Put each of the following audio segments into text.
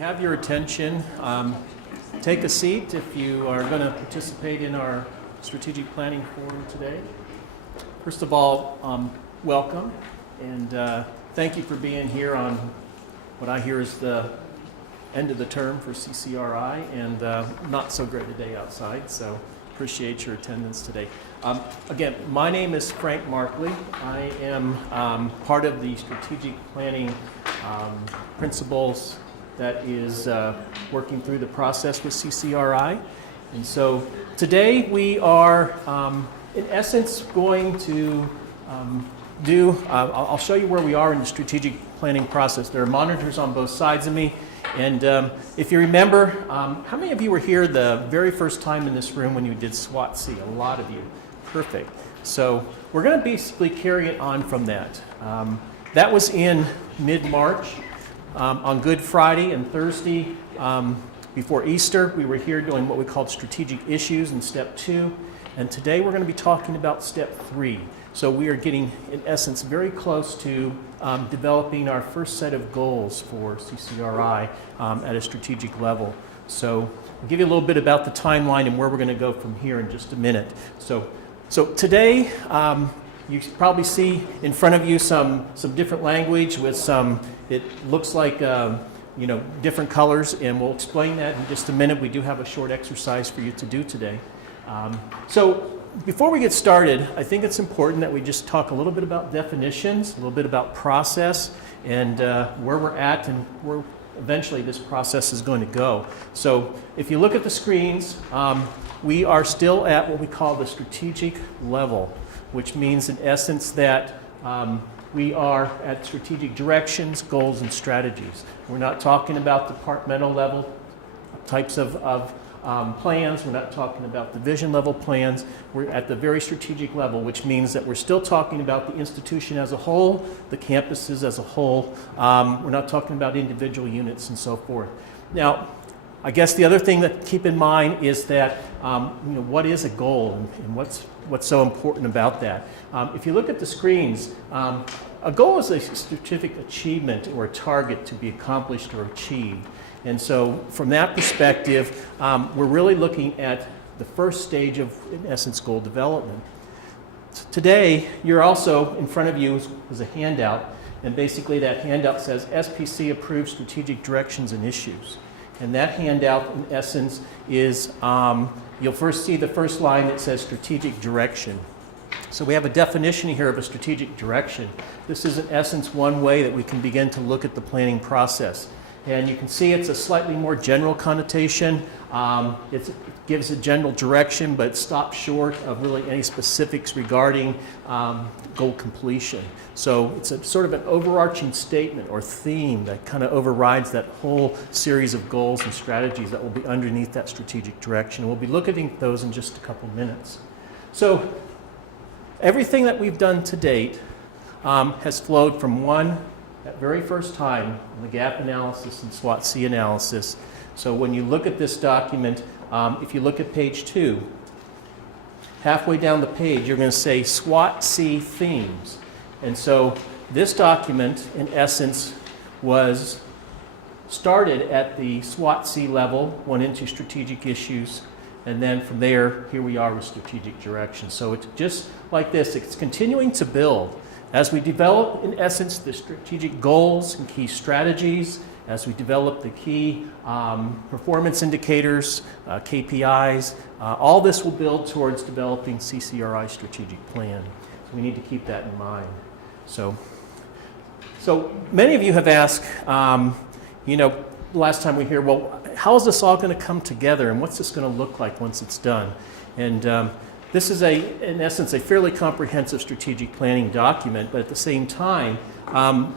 Have your attention. Take a seat if you are going to participate in our strategic planning forum today. First of all, welcome and thank you for being here on what I hear is the end of the term for CCRI and not so great a day outside, so appreciate your attendance today. Again, my name is Frank Markley. I am part of the strategic planning principles that is working through the process with CCRI. And so today we are, in essence, going to I'll show you where we are in the strategic planning process. There are monitors on both sides of me. And if you remember, how many of you were here the very first time in this room when you did SWOT-C? A lot of you. Perfect. So we're going to basically carry it on from that. That was in mid-March. On Good Friday and Thursday before Easter, we were here doing what we called strategic issues in step 2. And today we're going to be talking about step 3. So we are getting, in essence, very close to developing our first set of goals for CCRI at a strategic level. So I'll give you a little bit about the timeline and where we're going to go from here in just a minute. So today, you probably see in front of you some different language with some, it looks like, different colors, and we'll explain that in just a minute. We do have a short exercise for you to do today. So before we get started, I think it's important that we just talk a little bit about definitions, a little bit about process, and where we're at and where eventually this process is going to go. So if you look at the screens, we are still at what we call the strategic level, which means in essence that we are at strategic directions, goals, and strategies. We're not talking about departmental level types of plans. We're not talking about division level plans. We're at the very strategic level, which means that we're still talking about the institution as a whole, the campuses as a whole. We're not talking about individual units and so forth. Now, I guess the other thing that keep in mind is that what is a goal and what's so important about that. If you look at the screens, a goal is a specific achievement or a target to be accomplished or achieved. And so from that perspective, we're really looking at the first stage of, in essence, goal development. Today, you're also, in front of you is a handout, and basically that handout says SPC approved strategic directions and issues. And that handout, in essence, is, you'll first see the first line that says strategic direction. So we have a definition here of a strategic direction. This is, in essence, one way that we can begin to look at the planning process. And you can see it's a slightly more general connotation. It gives a general direction, but stops short of really any specifics regarding goal completion. So it's a sort of an overarching statement or theme that kind of overrides that whole series of goals and strategies that will be underneath that strategic direction. We'll be looking at those in just a couple minutes. So everything that we've done to date has flowed from that very first time, the gap analysis and SWOT-C analysis. So when you look at this document, if you look at page 2, halfway down the page, you're going to say SWOT-C themes. And so this document, in essence, was started at the SWOT-C level, went into strategic issues, and then from there, here we are with strategic direction. So it's just like this. It's continuing to build. As we develop, in essence, the strategic goals and key strategies, as we develop the key performance indicators, KPIs, all this will build towards developing CCRI strategic plan. So we need to keep that in mind. So many of you have asked, last time we hear, well, how is this all going to come together and what's this going to look like once it's done? And this is, in essence, a fairly comprehensive strategic planning document, but at the same time,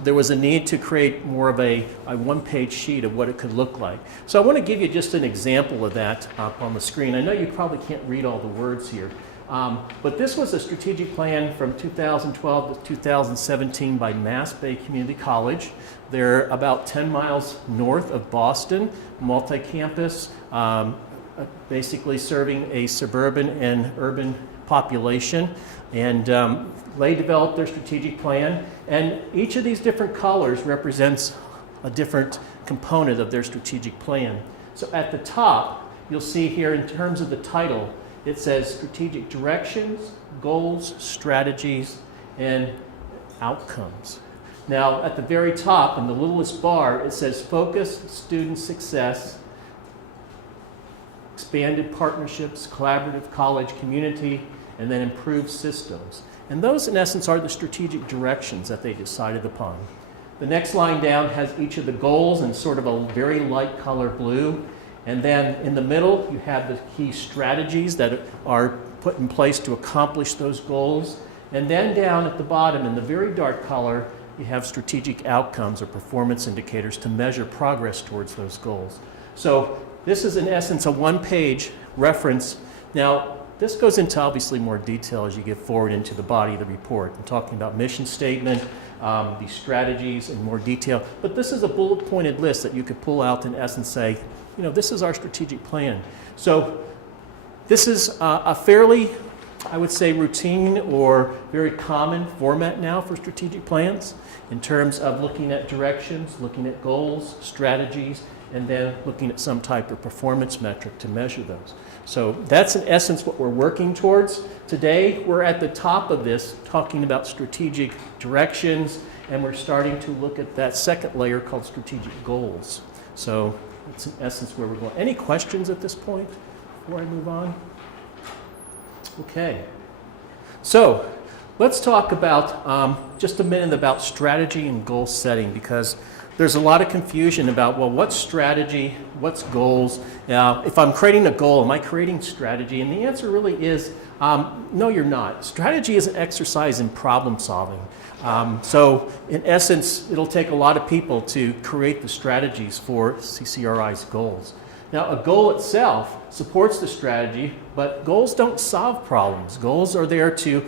there was a need to create more of a one-page sheet of what it could look like. So I want to give you just an example of that up on the screen. I know you probably can't read all the words here, but this was a strategic plan from 2012 to 2017 by Mass Bay Community College. They're about 10 miles north of Boston, multi-campus, basically serving a suburban and urban population. And they developed their strategic plan. And each of these different colors represents a different component of their strategic plan. So at the top, you'll see here in terms of the title, it says strategic directions, goals, strategies, and outcomes. Now, at the very top, in the littlest bar, it says focus, student success, expanded partnerships, collaborative college community, and then improved systems. And those, in essence, are the strategic directions that they decided upon. The next line down has each of the goals in sort of a very light color blue. And then in the middle, you have the key strategies that are put in place to accomplish those goals. And then down at the bottom, in the very dark color, you have strategic outcomes or performance indicators to measure progress towards those goals. So this is, in essence, a one-page reference. Now, this goes into obviously more detail as you get forward into the body of the report. I'm talking about mission statement, the strategies in more detail. But this is a bullet-pointed list that you could pull out and, in essence, say, you know, this is our strategic plan. So this is a fairly, I would say, routine or very common format now for strategic plans in terms of looking at directions, looking at goals, strategies, and then looking at some type of performance metric to measure those. So that's in essence what we're working towards. Today we're at the top of this talking about strategic directions, and we're starting to look at that second layer called strategic goals. So it's in essence where we're going. Any questions at this point before I move on? Okay. So let's talk about just a minute about strategy and goal setting, because there's a lot of confusion about, well, what's strategy, what's goals? Now, if I'm creating a goal, am I creating strategy? And the answer really is, no, you're not. Strategy is an exercise in problem solving. So in essence, it'll take a lot of people to create the strategies for CCRI's goals. Now, a goal itself supports the strategy, but goals don't solve problems. Goals are there to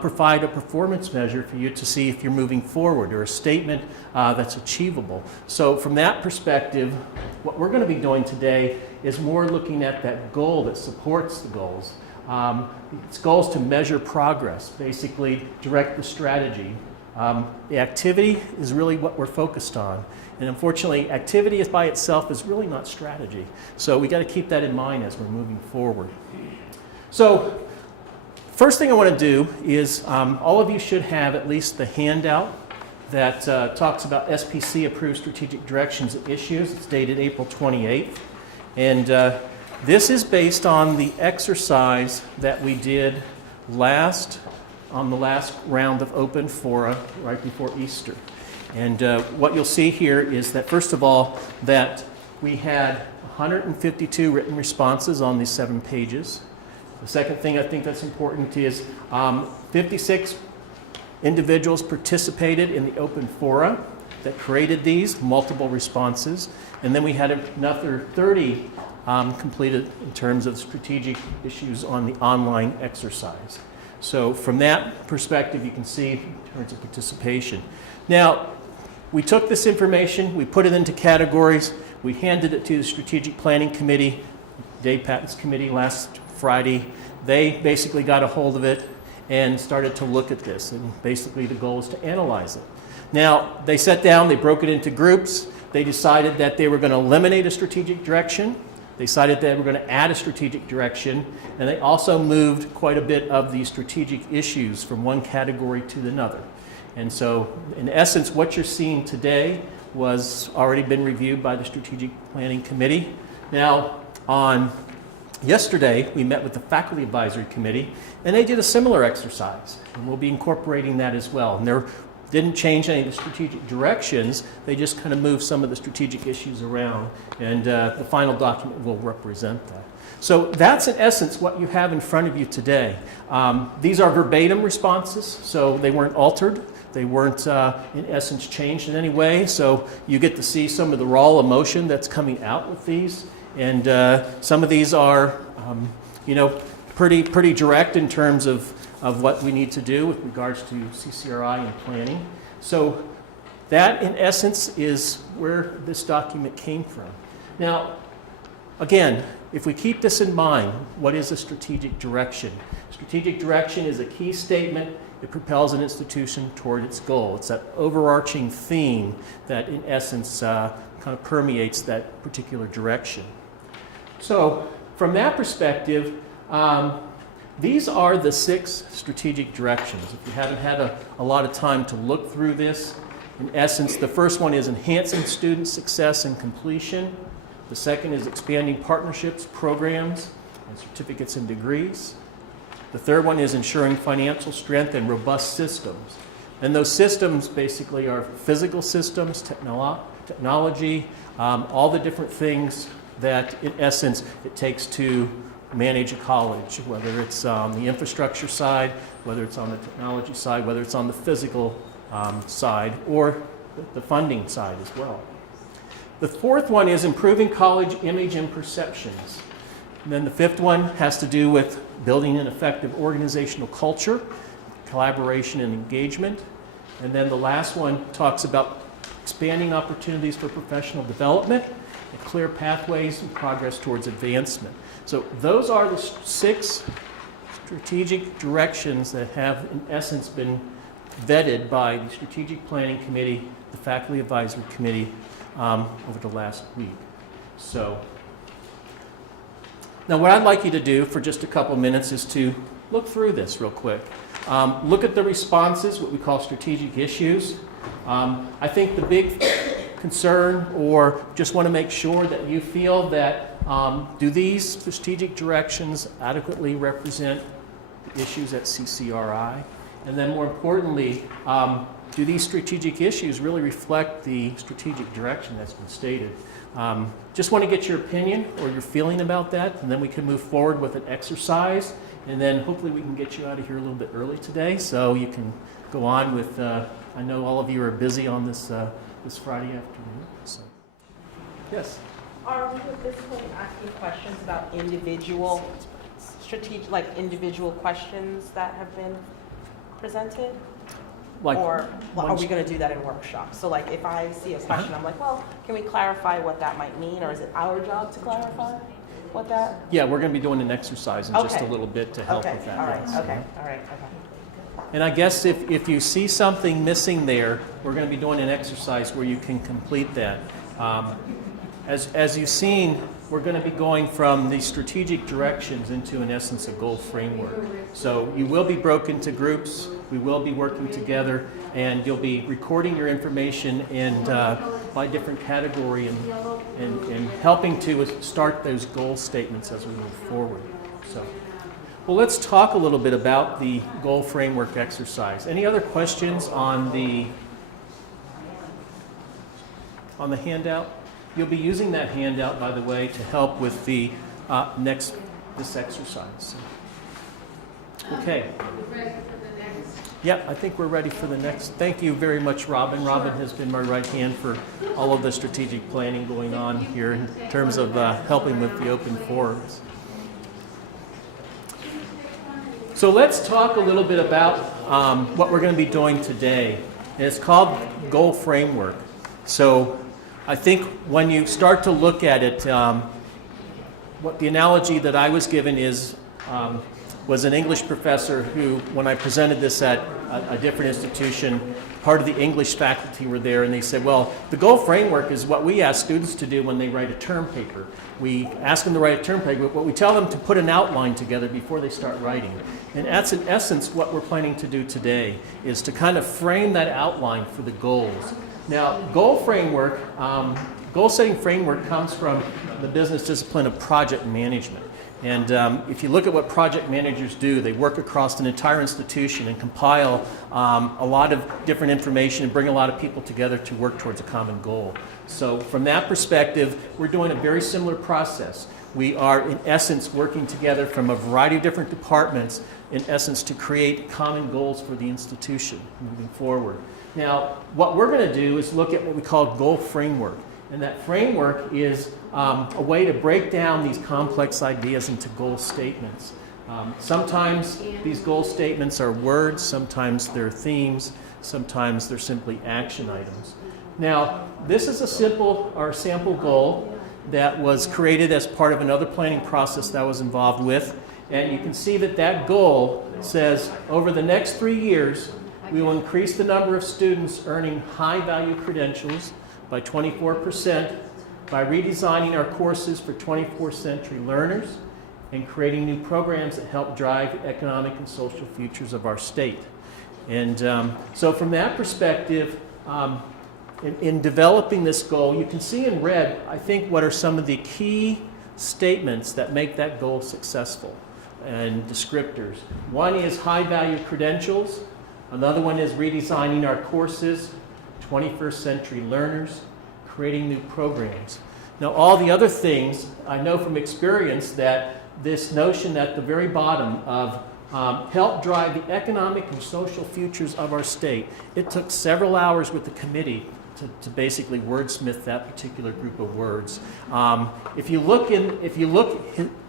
provide a performance measure for you to see if you're moving forward, or a statement that's achievable. So from that perspective, what we're going to be doing today is more looking at that goal that supports the goals. It's goals to measure progress, basically direct the strategy. The activity is really what we're focused on. And unfortunately, activity by itself is really not strategy. So we got to keep that in mind as we're moving forward. So first thing I want to do is all of you should have at least the handout that talks about SPC approved strategic directions and issues. It's dated April 28th. And this is based on the exercise that we did on the last round of open fora right before Easter. And what you'll see here is that, first of all, that we had 152 written responses on these 7 pages. The second thing I think that's important is 56 individuals participated in the open fora that created these multiple responses. And then we had another 30 completed in terms of strategic issues on the online exercise. So from that perspective, you can see in terms of participation. Now, we took this information, we put it into categories, we handed it to the Strategic Planning Committee, Dave Patton's committee last Friday. They basically got a hold of it and started to look at this, and basically the goal is to analyze it. Now, they sat down, they broke it into groups, they decided that they were going to eliminate a strategic direction, they decided they were going to add a strategic direction, and they also moved quite a bit of the strategic issues from one category to another. And so, in essence, what you're seeing today was already been reviewed by the Strategic Planning Committee. Now, on yesterday, we met with the Faculty Advisory Committee, and they did a similar exercise. And we'll be incorporating that as well. And they didn't change any of the strategic directions. They just kind of moved some of the strategic issues around. And the final document will represent that. So that's, in essence, what you have in front of you today. These are verbatim responses, so they weren't altered. They weren't, in essence, changed in any way. So you get to see some of the raw emotion that's coming out with these. And some of these are, pretty direct in terms of what we need to do with regards to CCRI and planning. So that, in essence, is where this document came from. Now, Again, if we keep this in mind, what is a strategic direction? Strategic direction is a key statement. It propels an institution toward its goal. It's that overarching theme that, in essence, kind of permeates that particular direction. So, from that perspective, these are the 6 strategic directions. If you haven't had a lot of time to look through this, in essence, the first one is enhancing student success and completion. The second is expanding partnerships, programs, and certificates and degrees. The third one is ensuring financial strength and robust systems. And those systems basically are physical systems, technology, all the different things that, in essence, it takes to manage a college, whether it's on the infrastructure side, whether it's on the technology side, whether it's on the physical side, or the funding side as well. The fourth one is improving college image and perceptions. And then the fifth one has to do with building an effective organizational culture, collaboration and engagement. And then the last one talks about expanding opportunities for professional development and clear pathways and progress towards advancement. So those are the 6 strategic directions that have, in essence, been vetted by the Strategic Planning Committee, the Faculty Advisory Committee, over the last week. So, now what I'd like you to do for just a couple minutes is to look through this real quick. Look at the responses, what we call strategic issues. I think the big concern, or just want to make sure that you feel that do these strategic directions adequately represent the issues at CCRI? And then more importantly, do these strategic issues really reflect the strategic direction that's been stated? Just want to get your opinion or your feeling about that, and then we can move forward with an exercise, and then hopefully we can get you out of here a little bit early today so you can go on with, I know all of you are busy on this Friday afternoon. So, yes? Are we at this point asking questions about individual strategic, like individual questions that have been presented? Like, or are we going to do that in workshops? So like if I see a question, I'm like, well, can we clarify what that might mean? Or is it our job to clarify what that? Yeah, we're going to be doing an exercise in just a little bit to help with that. All right, yes. okay, all right, okay. And I guess if you see something missing there, we're going to be doing an exercise where you can complete that. As you've seen, we're going to be going from the strategic directions into, in essence, a goal framework. So you will be broken into groups, we will be working together, and you'll be recording your information and by different category and helping to start those goal statements as we move forward. So, well, let's talk a little bit about the goal framework exercise. Any other questions on the handout? You'll be using that handout, by the way, to help with the this exercise. Okay. Yep, I think we're ready for the next. Thank you very much, Robin. Robin has been my right hand for all of the strategic planning going on here in terms of helping with the open forums. So let's talk a little bit about what we're going to be doing today. And it's called Goal Framework. So I think when you start to look at it, what the analogy that I was given is was an English professor who, when I presented this at a different institution, part of the English faculty were there, and they said, well, the goal framework is what we ask students to do when they write a term paper. We ask them to write a term paper, but we tell them to put an outline together before they start writing. And that's in essence what we're planning to do today, is to kind of frame that outline for the goals. Now, goal setting framework comes from the business discipline of project management. And if you look at what project managers do, they work across an entire institution and compile a lot of different information and bring a lot of people together to work towards a common goal. So from that perspective, we're doing a very similar process. We are, in essence, working together from a variety of different departments, in essence, to create common goals for the institution moving forward. Now, what we're going to do is look at what we call goal framework. And that framework is a way to break down these complex ideas into goal statements. Sometimes these goal statements are words, sometimes they're themes, sometimes they're simply action items. Now, this is a sample goal, that was created as part of another planning process that I was involved with. And you can see that that goal says over the next 3 years, we will increase the number of students earning high-value credentials by 24% by redesigning our courses for 21st century learners and creating new programs that help drive the economic and social futures of our state. And so from that perspective, in developing this goal, you can see in red, I think, what are some of the key statements that make that goal successful and descriptors. One is high-value credentials. Another one is redesigning our courses, 21st century learners, creating new programs. Now, all the other things, I know from experience that this notion at the very bottom of help drive the economic and social futures of our state, it took several hours with the committee to basically wordsmith that particular group of words. If you look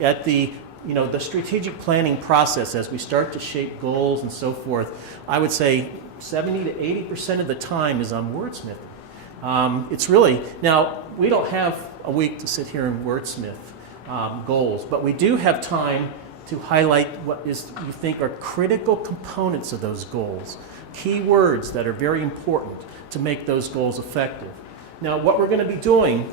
at the strategic planning process as we start to shape goals and so forth, I would say 70 to 80% of the time is on wordsmithing. It's really, now we don't have a week to sit here and wordsmith goals, but we do have time to highlight what you think are critical components of those goals, key words that are very important to make those goals effective. Now, what we're going to be doing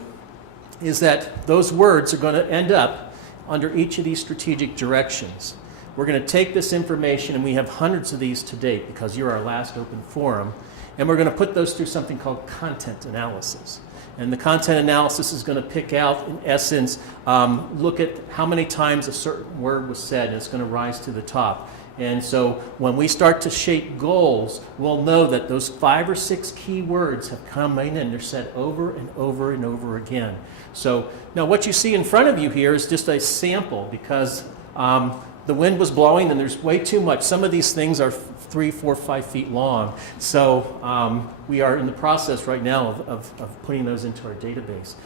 is that those words are going to end up under each of these strategic directions. We're going to take this information, and we have hundreds of these to date because you're our last open forum, and we're going to put those through something called content analysis. And the content analysis is going to pick out, in essence, look at how many times a certain word was said, and it's going to rise to the top. And so when we start to shape goals, we'll know that those 5 or 6 key words have come in and they're said over and over and over again. So now what you see in front of you here is just a sample because the wind was blowing and there's way too much. Some of these things are 3, 4, 5 feet long. So we are in the process right now of putting those into our database.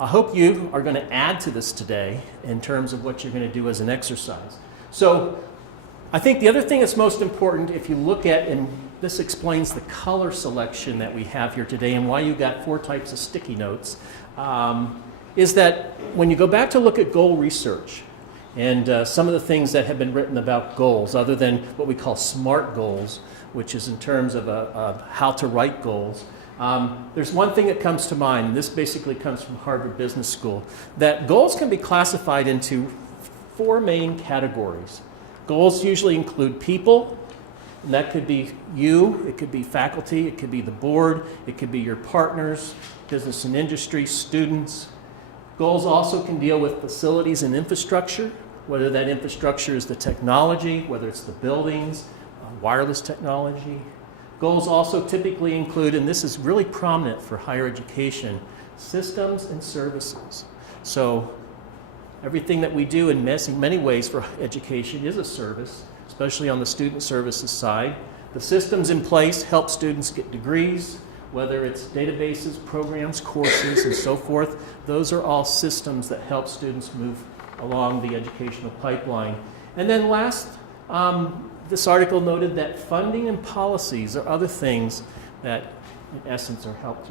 I hope you are going to add to this today in terms of what you're going to do as an exercise. So I think the other thing that's most important, if you look at, and this explains the color selection that we have here today and why you got 4 types of sticky notes, is that when you go back to look at goal research and some of the things that have been written about goals, other than what we call SMART goals, which is in terms of how to write goals, there's one thing that comes to mind, and this basically comes from Harvard Business School, that goals can be classified into 4 main categories. Goals usually include people, and that could be you, it could be faculty, it could be the board, it could be your partners, business and industry, students. Goals also can deal with facilities and infrastructure, whether that infrastructure is the technology, whether it's the buildings, wireless technology. Goals also typically include, and this is really prominent for higher education, systems and services. So everything that we do in many ways for education is a service, especially on the student services side. The systems in place help students get degrees, whether it's databases, programs, courses, and so forth. Those are all systems that help students move along the educational pipeline. And then last, this article noted that funding and policies are other things that, in essence, are helped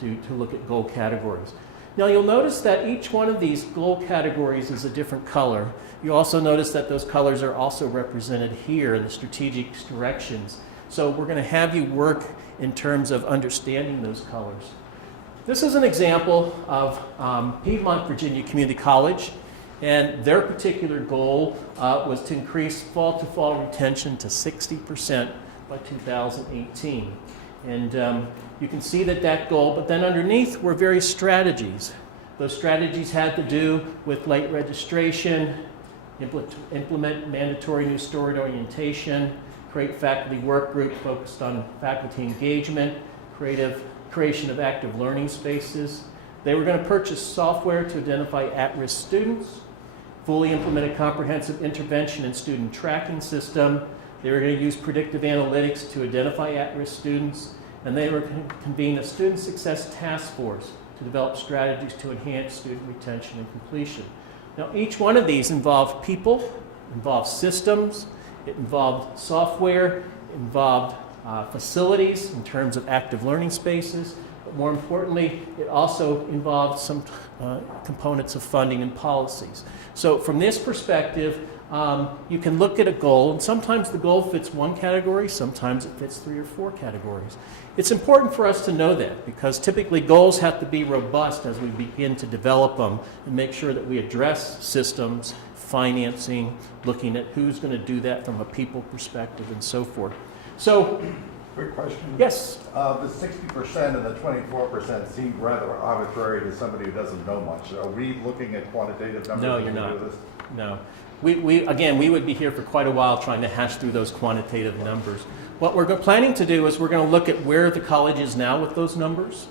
to look at goal categories. Now you'll notice that each one of these goal categories is a different color. You also notice that those colors are also represented here in the strategic directions. So we're going to have you work in terms of understanding those colors. This is an example of Piedmont Virginia Community College, and their particular goal was to increase fall-to-fall retention to 60% by 2018. And you can see that goal, but then underneath were various strategies. Those strategies had to do with late registration, implement mandatory new story orientation, create faculty work group focused on faculty engagement, creation of active learning spaces. They were going to purchase software to identify at-risk students, fully implement a comprehensive intervention and student tracking system. They were going to use predictive analytics to identify at-risk students, and they were going to convene a student success task force to develop strategies to enhance student retention and completion. Now, each one of these involved people, involved systems, it involved software, it involved facilities in terms of active learning spaces, but more importantly, it also involves some components of funding and policies. So from this perspective, you can look at a goal, and sometimes the goal fits one category, sometimes it fits 3 or 4 categories. It's important for us to know that, because typically goals have to be robust as we begin to develop them and make sure that we address systems, financing, looking at who's going to do that from a people perspective and so forth. So, Quick question. yes? The 60% and the 24% seem rather arbitrary to somebody who doesn't know much. Are we looking at quantitative numbers? No, when you're we not. do this? No. Again, we would be here for quite a while trying to hash through those quantitative numbers. What we're planning to do is we're going to look at where the college is now with those numbers.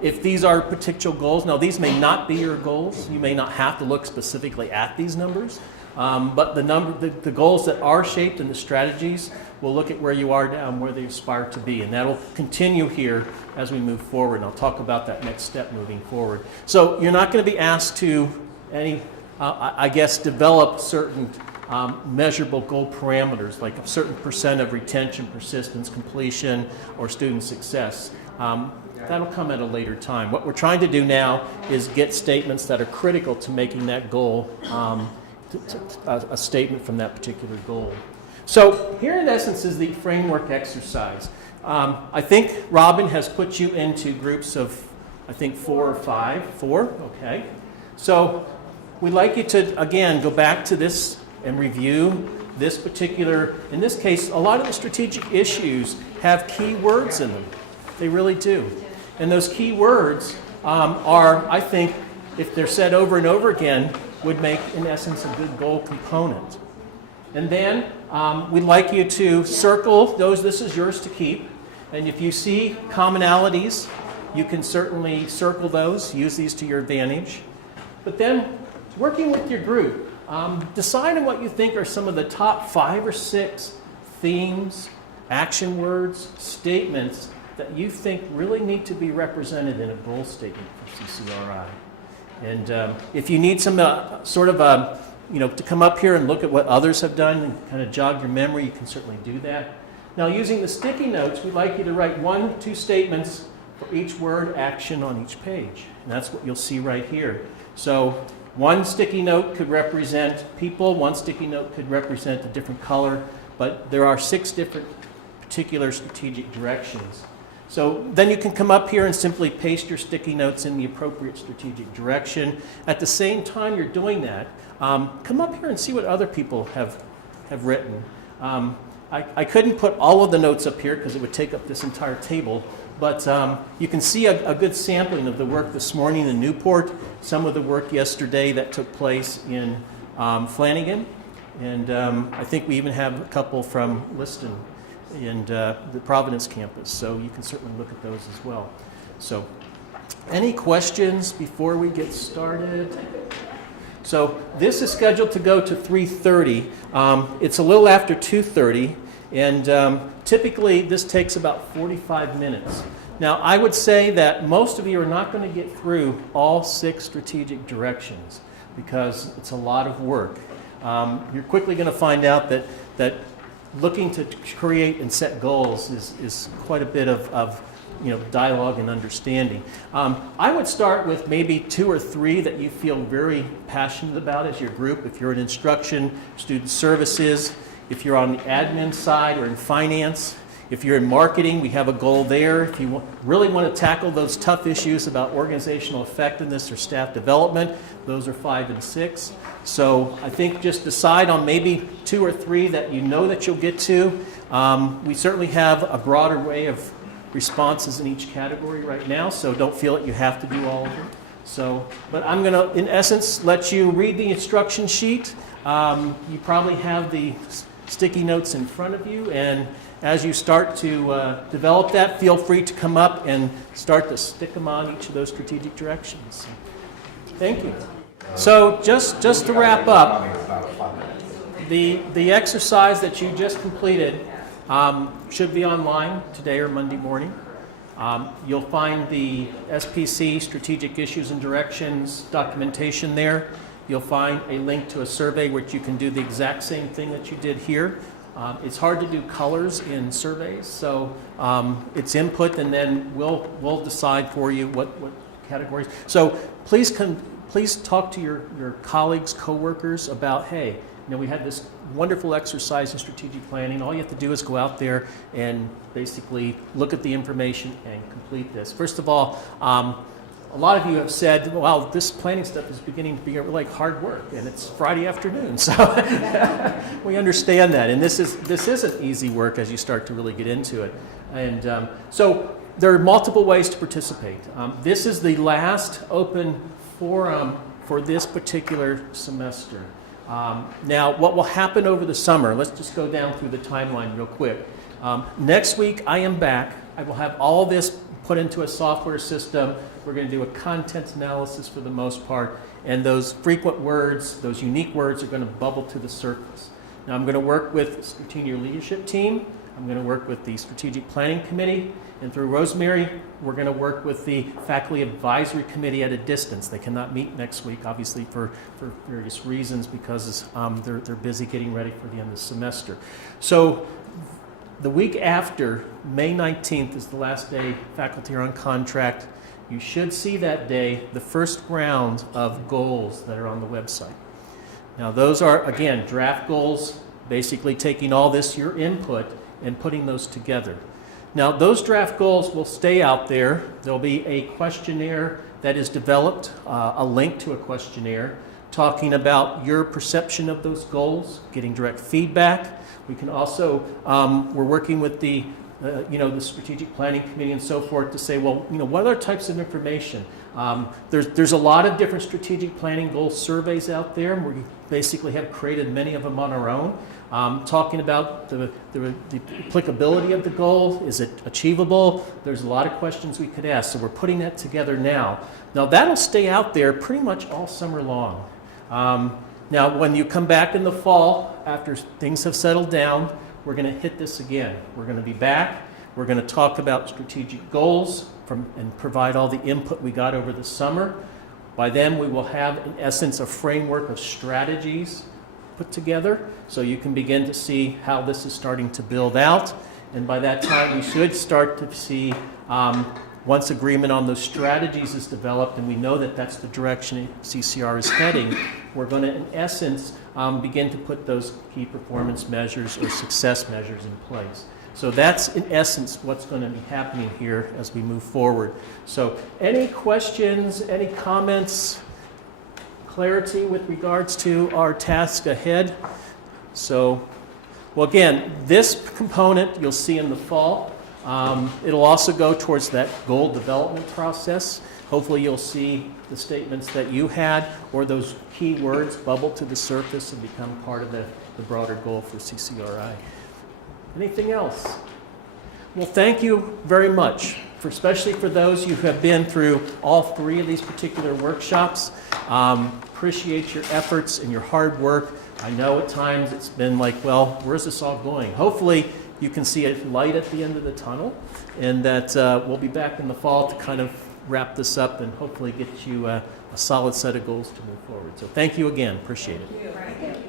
If these are particular goals, now these may not be your goals. You may not have to look specifically at these numbers. But the goals that are shaped and the strategies, we'll look at where you are now and where they aspire to be. And that'll continue here as we move forward. And I'll talk about that next step moving forward. So you're not going to be asked to develop certain measurable goal parameters, like a certain percent of retention, persistence, completion, or student success. That'll come at a later time. What we're trying to do now is get statements that are critical to making that goal a statement from that particular goal. So here in essence is the framework exercise. I think Robin has put you into groups of, I think 4 or 5. 4? Okay. So we'd like you to, again, go back to this and review this particular, in this case, a lot of the strategic issues have key words in them. They really do. And those key words are, I think, if they're said over and over again, would make, in essence, a good goal component. And then we'd like you to circle those. This is yours to keep. And if you see commonalities, you can certainly circle those, use these to your advantage. But then, working with your group, decide on what you think are some of the top 5 or 6 themes, action words, statements that you think really need to be represented in a goal statement for CCRI. And if you need some to come up here and look at what others have done and kind of jog your memory, you can certainly do that. Now, using the sticky notes, we'd like you to write 1, 2 statements for each word action on each page. And that's what you'll see right here. So 1 sticky note could represent people, 1 sticky note could represent a different color, but there are 6 different particular strategic directions. So then you can come up here and simply paste your sticky notes in the appropriate strategic direction. At the same time you're doing that, come up here and see what other people have written. I couldn't put all of the notes up here because it would take up this entire table, but you can see a good sampling of the work this morning in Newport, some of the work yesterday that took place in Flanagan, and I think we even have a couple from Liston and the Providence campus, so you can certainly look at those as well. So, any questions before we get started? So this is scheduled to go to 3:30. It's a little after 2:30, and typically this takes about 45 minutes. Now, I would say that most of you are not going to get through all 6 strategic directions because it's a lot of work. You're quickly going to find out that looking to create and set goals is quite a bit of dialogue and understanding. I would start with maybe 2 or 3 that you feel very passionate about as your group. If you're in instruction, student services, if you're on the admin side or in finance, if you're in marketing, we have a goal there. If you really want to tackle those tough issues about organizational effectiveness or staff development, those are 5 and 6. So I think just decide on maybe 2 or 3 that you know that you'll get to. We certainly have a broader way of responses in each category right now, so don't feel that you have to do all of them. So, but I'm going to, in essence, let you read the instruction sheet. You probably have the sticky notes in front of you, and as you start to develop that, feel free to come up and start to stick them on each of those strategic directions. Thank you. So just to wrap up, the exercise that you just completed should be online today or Monday morning. You'll find the SPC Strategic Issues and Directions documentation there. You'll find a link to a survey which you can do the exact same thing that you did here. It's hard to do colors in surveys, so it's input, and then we'll decide for you what categories. So please talk to your colleagues, coworkers about, hey, we had this wonderful exercise in strategic planning. All you have to do is go out there and basically look at the information and complete this. First of all, a lot of you have said, well, this planning stuff is beginning to be like hard work, and it's Friday afternoon. So we understand that. And this isn't easy work as you start to really get into it. And so there are multiple ways to participate. This is the last open forum for this particular semester. Now, what will happen over the summer, let's just go down through the timeline real quick. Next week, I am back. I will have all this put into a software system. We're going to do a content analysis for the most part, and those frequent words, those unique words are going to bubble to the surface. Now, I'm going to work with the senior leadership team. I'm going to work with the strategic planning committee, and through Rosemary, we're going to work with the faculty advisory committee at a distance. They cannot meet next week, obviously, for various reasons, because they're busy getting ready for the end of the semester. So the week after, May 19th, is the last day faculty are on contract. You should see that day the first round of goals that are on the website. Now, those are, again, draft goals, basically taking all this, your input, and putting those together. Now, those draft goals will stay out there. There'll be a questionnaire that is developed, a link to a questionnaire, talking about your perception of those goals, getting direct feedback. We can also, we're working with the strategic planning committee and so forth to say, well, what other types of information? There's a lot of different strategic planning goal surveys out there, and we basically have created many of them on our own, talking about the applicability of the goal. Is it achievable? There's a lot of questions we could ask, so we're putting that together now. Now, that'll stay out there pretty much all summer long. Now, when you come back in the fall, after things have settled down, we're going to hit this again. We're going to be back. We're going to talk about strategic goals and provide all the input we got over the summer. By then, we will have, in essence, a framework of strategies put together, so you can begin to see how this is starting to build out. And by that time, we should start to see, once agreement on those strategies is developed, and we know that that's the direction CCR is heading, we're going to, in essence, begin to put those key performance measures or success measures in place. So that's, in essence, what's going to be happening here as we move forward. So any questions, any comments, clarity with regards to our task ahead? So, well, again, this component you'll see in the fall. It'll also go towards that goal development process. Hopefully you'll see the statements that you had or those key words bubble to the surface and become part of the broader goal for CCRI. Anything else? Well, thank you very much, especially for those who have been through all three of these particular workshops. Appreciate your efforts and your hard work. I know at times it's been like, well, where's this all going? Hopefully you can see a light at the end of the tunnel, and that we'll be back in the fall to kind of wrap this up and hopefully get you a solid set of goals to move forward. So thank you again. Appreciate it. Thank you.